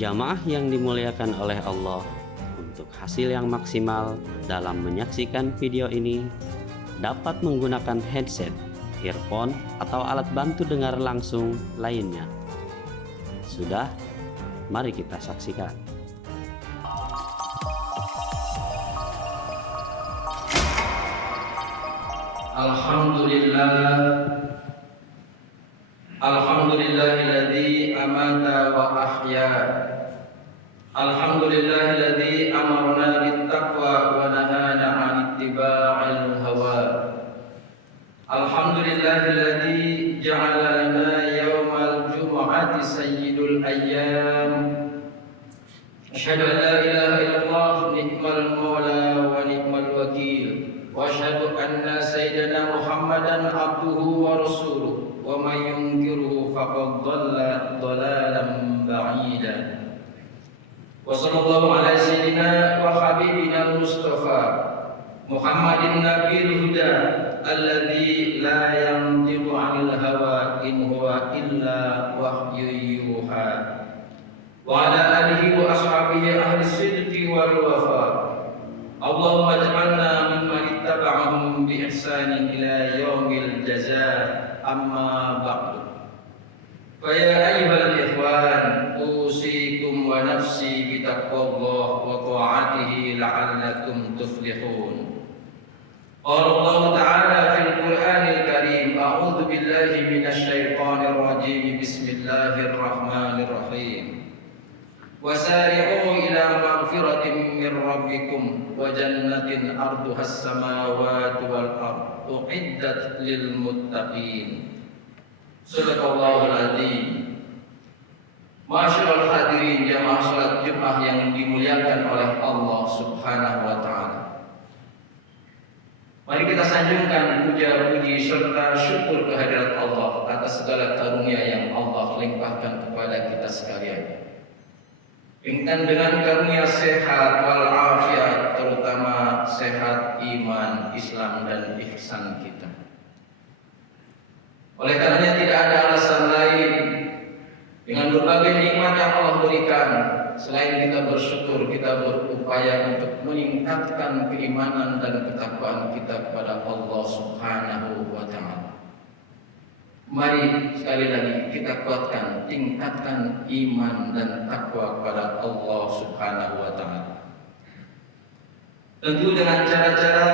Jamaah yang dimuliakan oleh Allah, untuk hasil yang maksimal dalam menyaksikan video ini dapat menggunakan headset, earphone, atau alat bantu dengar langsung lainnya. Sudah, mari kita saksikan. Alhamdulillahilladzi amata wa ahya. Alhamdulillahilladzi amarna bittaqwa wa nahana 'anil ittiba'il hawa. Alhamdulillahilladzi ja'ala lana yawmal jumu'ati sayyidul ayyam. Asyhadu an la ilaha illallah ni'mal maula wa ni'mal wakil. Wa asyhadu anna sayyidana Muhammadan abduhu wa rasuluh wa man yunkiruhu faqad dhalla dhalalan ba'ida. Wa sallallahu ala sayyidina wa habibina Mustafa Muhammadin nabiyil huda alladzi la yantiqu 'anil hawa in huwa illa wahyun yuha. Wa ala alihi wa ashabihi ahli sidqi wal wafa. Allahumma ij'alna mimman ittaba'ahum bi ihsanin ila yaumil jazaa. Amma ba'du. Fa ya ayyuhal ikhwan, usikum wa nafsi bi taqwallah wa ta'atihi la'allakum tuflihun. Qala Allah ta'ala fil Qur'anil Karim, a'udzu billahi minasy syaithanir rajim. Bismillahirrahmanirrahim. Wasari'u ila maghfiratin min rabbikum wa jannatin arduha as-samawati wal ardh u'iddat lil muttaqin. Sadaqallahul adzim. Masyaallah hadirin jamaah salat Jumat yang dimuliakan oleh Allah Subhanahu wa taala. Mari kita sanjungkan puja-puji serta syukur kehadirat Allah atas segala karunia yang Allah limpahkan kepada kita sekalian. Dengan karunia sehat wal afiat, terutama sehat iman, Islam dan ihsan kita. Oleh karenanya tidak ada alasan lain dengan berbagai nikmat yang Allah berikan selain kita bersyukur, kita berupaya untuk meningkatkan keimanan dan ketakwaan kita kepada Allah Subhanahu wa taala. Mari sekali lagi kita kuatkan, tingkatkan iman dan takwa kepada Allah Subhanahu wa taala. Tentu dengan cara-cara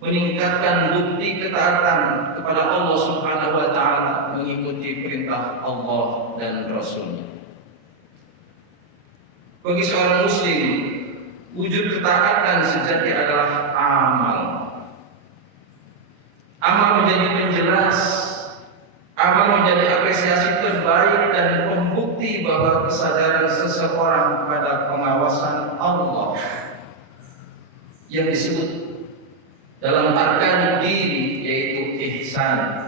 meningkatkan bukti ketaatan kepada Allah Subhanahu wa taala, mengikuti perintah Allah dan Rasul-Nya. Bagi seorang muslim, wujud ketaatan sejati adalah amal. Amal menjadi penjelas, amal menjadi apresiasi terbaik dan pembukti bahwa kesadaran seseorang pada pengawasan Allah yang disebut dalam arkan diri, yaitu ihsan,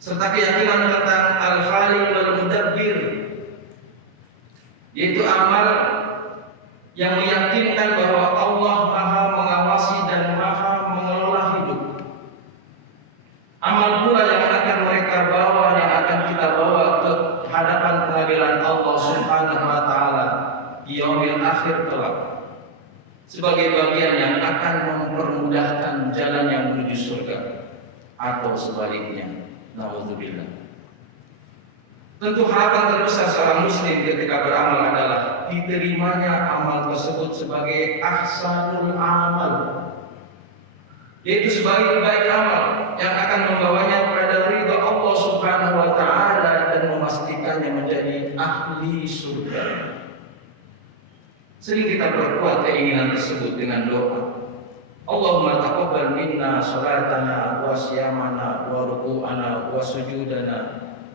serta keyakinan tentang al-khaliq wal mudabbir, yaitu amal yang meyakinkan bahwa Allah Maha mengawasi dan Maha mengelola hidup. Amal pula yang akan mereka bawa, yang akan kita bawa ke hadapan pengadilan Allah Subhanahu wa taala di yaumil akhir kelak, sebagai bagian yang akan mempermudahkan jalan yang menuju surga atau sebaliknya. Nauzubillah. Tentu harapan terbesar seorang muslim ketika beramal adalah diterimanya amal tersebut sebagai ahsanul amal, yaitu sebaik-baik amal yang akan membawanya pada ridha Allah Subhanahu wa taala dan memastikannya menjadi ahli surga. Sering kita perkuat keinginan tersebut dengan doa. Allahumma taqabbal minna salatana wa siyamana wa ruku'ana wa sujudana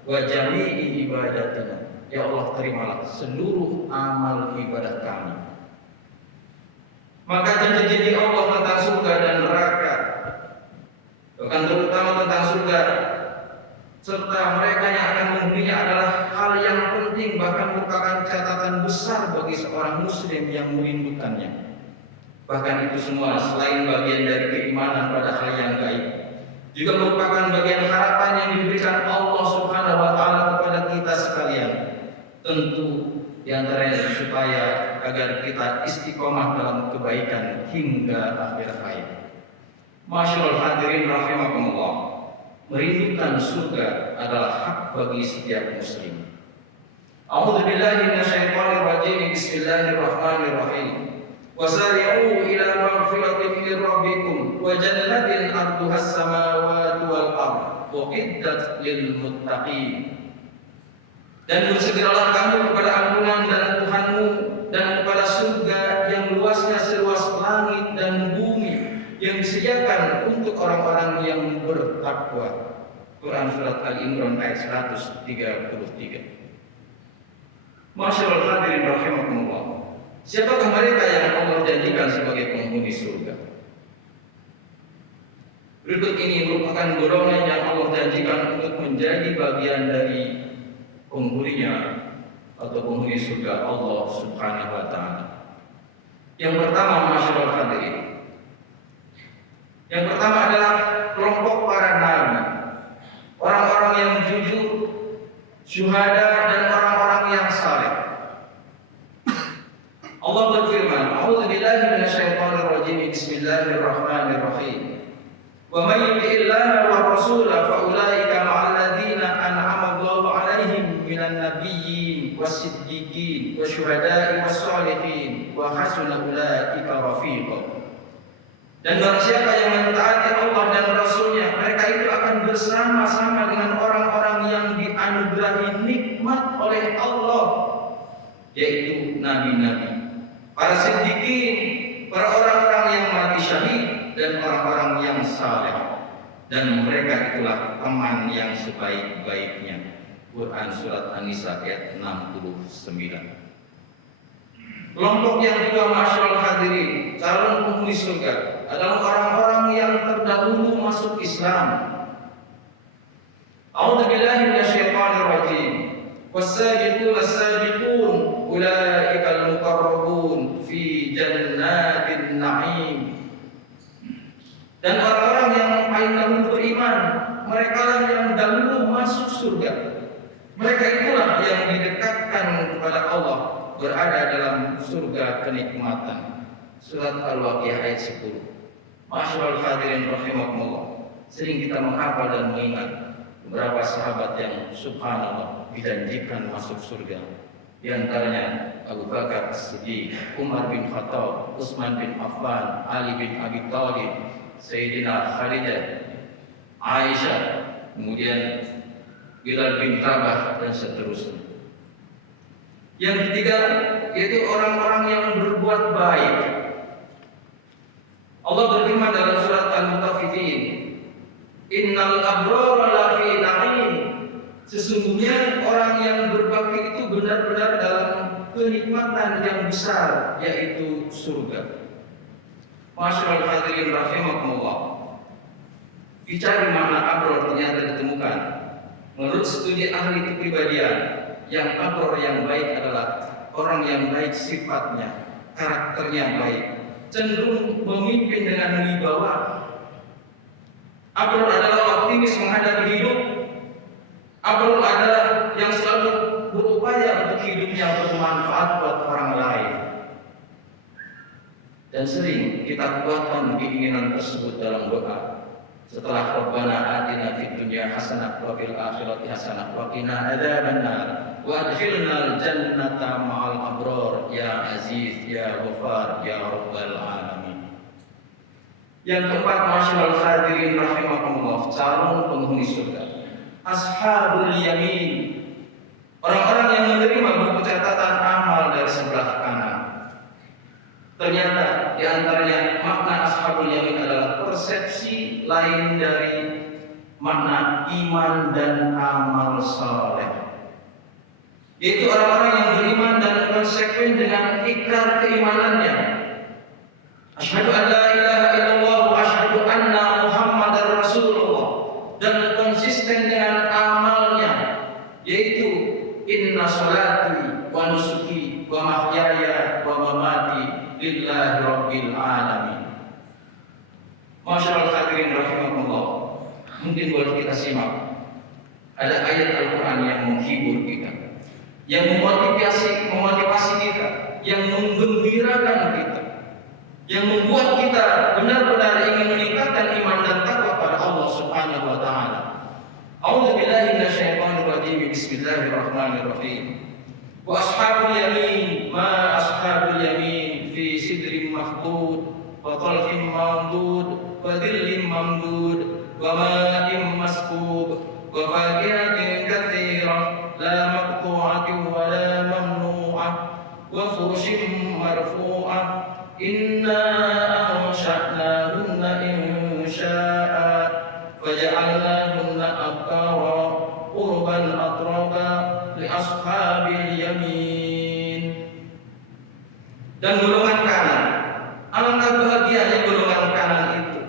wa jami'i ibadatina. Ya Allah, terimalah seluruh amal ibadah kami. Maka janji-janji Allah tentang surga dan neraka, bahkan terutama tentang surga serta mereka yang akan menghuninya, adalah hal yang penting, bahkan merupakan catatan besar bagi seorang muslim yang merindukannya. Bahkan itu semua selain bagian dari keimanan pada hal yang gaib, juga merupakan bagian harapan yang diberikan Allah Subhanahu wa taala kepada kita sekalian. Tentu antaranya supaya agar kita istiqomah dalam kebaikan hingga akhir hayat. Masyaallah hadirin rahimakumullah, merindukan surga adalah hak bagi setiap muslim. A'udzu billahi minasyaitonir rajim. Bismillahirrahmanirrahim. Wasari'u ila maghfiratin min rabbikum wa jannatin 'arduhas samawati wal ardh uiddat lil muttaqin. Dan bersegeralah kamu kepada ampunan dan Tuhanmu dan kepada surga yang luasnya seluas langit dan bumi yang disediakan untuk orang-orang yang bertakwa. Quran surat Al-Imran ayat 133. Masyaallah hadirin rahimakumullah. Siapakah mereka yang Allah janjikan sebagai penghuni surga? Berikut ini merupakan golongan yang Allah janjikan untuk menjadi bagian dari penghuninya atau penghuni surga Allah Subhanahu wa taala. Yang pertama, masyaallah hadirin. Yang pertama adalah kelompok para nabi, orang-orang yang jujur, syuhada dan orang-orang yang saleh. Allah berfirman, "A'udzu billahi minasyaitonir rajim. Bismillahirrahmanirrahim. Wa may yuti'illaha wa rasulahu fa ulaika ma'al ladzina an'ama Allahu 'alaihim minan nabiyyin was-siddiqin wasyuhada'i was-shalihin wa hasuna ulaika rafiqa." Dan barang siapa yang mentaati Allah dan Rasulnya, mereka itu akan bersama-sama dengan orang-orang yang dianugerahi nikmat oleh Allah, yaitu nabi-nabi, para siddiqin, para orang-orang yang mati syahid, dan orang-orang yang saleh. Dan mereka itulah teman yang sebaik-baiknya. Quran surat An-Nisa ayat 69. Kelompok yang kedua, masyaallah hadirin, calon penghuni surga adalah orang-orang yang terdahulu masuk Islam. A'udzu billahi minasyaitonir rajim. Was-sabiqun as-sabiqun ulaikal muqarrabun fi jannatin na'im. Dan orang-orang yang paling dahulu beriman, mereka lah yang dahulu masuk surga. Mereka itulah yang didekatkan kepada Allah, berada dalam surga kenikmatan. Surat Al-Waqiah ayat 10. Masyaallah hadirin rahimakumullah, sering kita menghafal dan mengingat beberapa sahabat yang subhanallah dijanjikan masuk surga. Di antaranya Abu Bakar As-Siddiq, Umar bin Khattab, Utsman bin Affan, Ali bin Abi Thalib, Sayyidina Khadidah, Aisyah, kemudian Bilal bin Rabah, dan seterusnya. Yang ketiga yaitu orang-orang yang berbuat baik. Allah berfirman dalam surat Al-Mutaffifin, "Innal abrara lafi na'im." Sesungguhnya orang yang berbakti itu benar-benar dalam kenikmatan yang besar, yaitu surga. Masyaallah hadirin rahimakumullah. Dicari mana abror, ternyata ditemukan. Menurut studi ahli kepribadian, yang abror yang baik adalah orang yang baik sifatnya, karakternya baik, cenderung memimpin dengan wibawa. Abror adalah optimis menghadapi hidup. Abror adalah yang selalu berupaya untuk hidupnya bermanfaat buat orang lain. Dan sering kita kuatkan keinginan tersebut dalam doa. Setelah Rabbana atina fid dunya hasanah wa fil akhirati hasanah wa qina adzabannar wa adkhilnal jannata ma'al abrar ya aziz ya ghafar ya rabbal alamin. Yang keempat, masyaallah hadirin rahimakumullah, calon penghuni surga, ashabul yamin, orang-orang yang menerima buku catatan amal dari sebelah kanan. Ternyata di antaranya makna ashabul yamin adalah persepsi lain dari makna iman dan amal saleh, yaitu orang-orang yang beriman dan konsekuen dengan ikrar keimanannya. Asyhadu an la ilaha illallah wa asyhadu anna Muhammadar Rasulullah, dan konsisten dengan amalnya, yaitu inna sholati wa nusuki wa mahyaya wa mamati lillahi rabbil alamin. Masyaallah hadirin rahimakumullah, mungkin boleh kita simak ada ayat Al-Quran yang menghibur kita. yang memotivasi kita, yang menggembirakan kita, yang membuat kita benar-benar ingin meningkatkan iman dan takwa pada Allah Subhanahu wa taala. A'udzu billahi minasyaitonir rajim. Bismillahirrahmanirrahim. Wa ashabul yamin ma ashabul yamin fi sidrin mahdud wa talhin mamdud wa dhillin mamdud wa ma'in maskub wa fakihatin katsirah la maqtu'atin wa la mamnu'ah wa furushin marfu'ah inna ansha'nahunna insha'a faja'alnahunna abkara urban atraba li ashabil yamin. Dan golongan kanan, alangkah bahagianya golongan kanan itu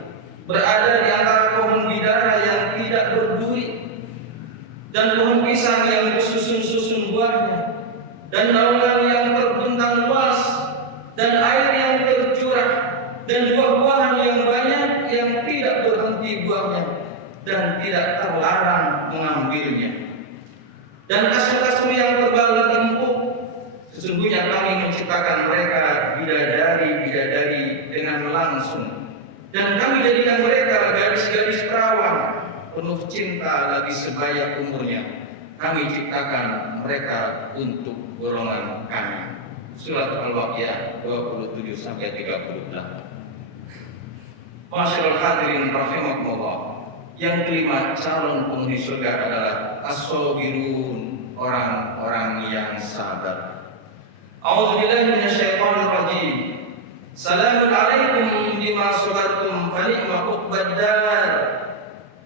berada di antara pohon bidara yang tidak berduri dan pohon pisang yang bersusun-susun buahnya dan naungan yang terbentang luas dan air yang tercurah dan buah-buahan yang banyak yang tidak berhenti buahnya dan tidak terlarang mengambilnya. Dan kasur-kasur yang tebal dan empuk, sesungguhnya kami menciptakan mereka bidadari-bidadari dengan langsung, dan kami jadikan mereka gadis-gadis perawan penuh cinta lagi sebaya umurnya. Kami ciptakan mereka untuk golongan kami. Surat Al-Waqiah 27 sampai 38. Masyaallah hadirin rahimakumullah. Yang kelima, calon penghuni surga adalah as-sabirun, orang-orang yang sabar. A'udzu billahi minasyaitonir rajim. Salamun alaikum bima sabartum fa ni'ma uqbad dar.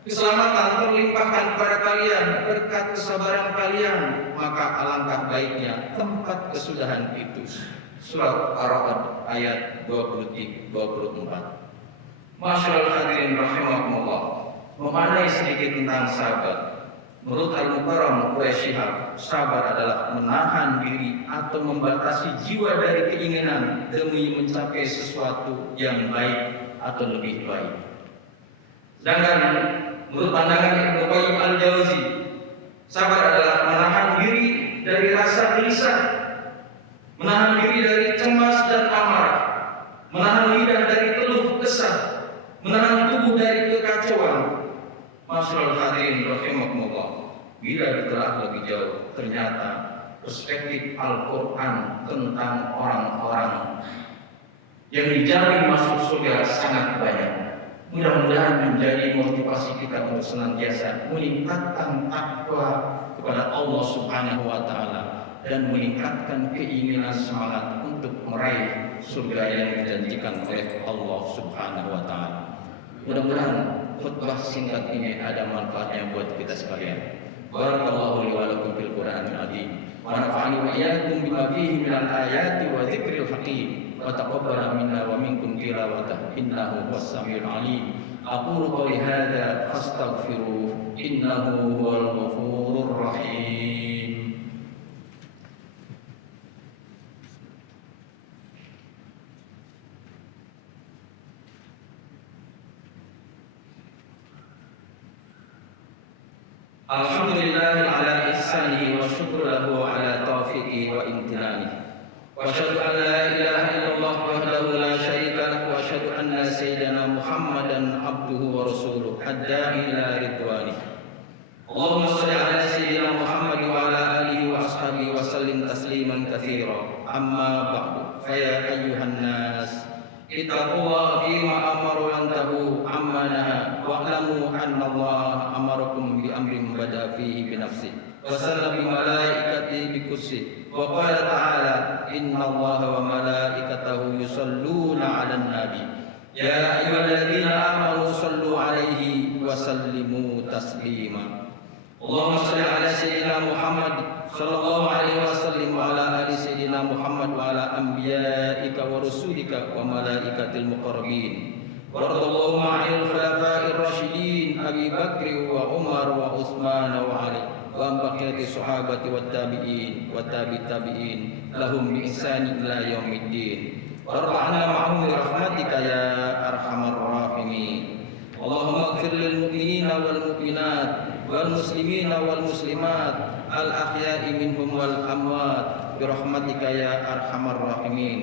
Keselamatan terlimpahkan kepada kalian berkat kesabaran kalian, maka alangkah baiknya tempat kesudahan itu. Surat Ar-Ra'd ayat 23-24. Masyaallah hadirin rahimakumullah. Memaknai sedikit tentang sabar. Menurut Al-Mukarram Quraisy Shihab, sabar adalah menahan diri atau membatasi jiwa dari keinginan demi mencapai sesuatu yang baik atau lebih baik. Sedangkan menurut pandangan Ibnu Qayyim Al-Jauzi, sabar adalah menahan diri dari rasa gelisah, menahan diri dari cemas dan amarah, menahan lidah dari keluh kesah, menahan tubuh dari kekacauan. Masyaallah hadirin rahimakumullah. Bila ditelah lebih jauh, ternyata perspektif Al-Quran tentang orang-orang yang dijamin masuk surga sangat banyak. Mudah-mudahan menjadi motivasi kita untuk senantiasa meningkatkan takwa kepada Allah Subhanahu wa taala dan meningkatkan keinginan semangat untuk meraih surga yang dijanjikan oleh Allah Subhanahu wa taala. Mudah-mudahan khutbah singkat ini ada manfaatnya buat kita sekalian. Barakallahu li wa lakum fil Qur'anil azim. Wa nafa'ani wa iyyakum bima fihi minal ayati wa dzikril hakim. Wa taqabbal minna wa minkum tilawatahu innahu huwas samiul alim. Aqulu qawli hadza fastaghfiruh innahu huwal ghafurur rahim. Alhamdulillah ala ihsanihi wa syukru lahu ala taufiqihi wa imtinanihi. Wa asyhadu an la ilaha illallah wahdahu la syarika lahu wa asyhadu anna sayyidana Muhammadan abduhu wa rasuluh ad-da'i ila ridwanih. Allahumma shalli ala sayyidina Muhammad wa ala alihi wa ashabihi wa sallim tasliman katsira. Amma ba'du. Fa ya ayyuhan nas ittaqullaha fima amara wa antahu amma naha wa'lamu anna Allah amarakum bi amrin bada fihi bi nafsi wa salla bi malaikati bi kursi wa qala ta'ala inna Allaha wa malaikatahu yusalluna 'alan nabi ya ayyuhalladzina amanu sallu 'alaihi wa sallimu taslima. Allahumma shalli ala sayyidina Muhammad sallallahu alaihi wasallam wa ala ali sayyidina Muhammad wa ala anbiya'ika wa rusulika wa malaikatil muqarrabin. Wa radallahu ma'al khulafa'ir rasyidin Abi Bakr wa Umar wa Utsman wa Ali wa baqiyati sahabati wat tabi'in wa tabi'in lahum bi ihsan ila yaumiddin. Warhamna ma'hum bi rahmatika ya arhamar rahimin. Allahumma ighfir lil mu'minina wal mu'minat والمسلمين والمسلمات الأحياء منهم والأموات برحمتك يا أرحم الراحمين.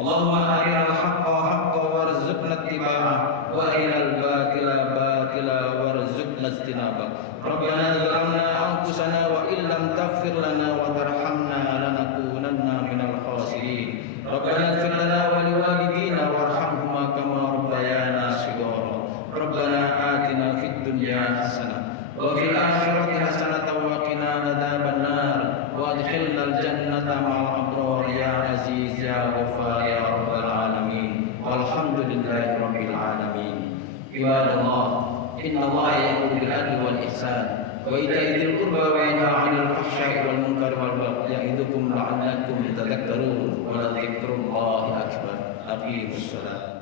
اللهم أرنا الحق حقا وارزقنا اتباعه وأرنا الباطل باطلا وارزقنا اجتنابه. ربنا ظلمنا أنفسنا وإن لم تغفر لنا وترحمنا لنكونن من الخاسرين. ربنا اغفر لنا ولوالدينا وارحمهما كما ربيانا صغارا. ربنا آتنا في الدنيا حسنة وفي الآخرة حسنة وقنا عذاب النار وادخلنا الجنة مع الأبرار يا عزيز يا غفار يا رب العالمين والحمد لله رب العالمين. عباد الله إن الله يأمر بالعدل والإحسان وإيتاء ذي القربى وينهى عن الفحشاء والمنكر والبغي يعظكم لعلكم تذكرون ولذكر الله أكبر. أقيموا الصلاة.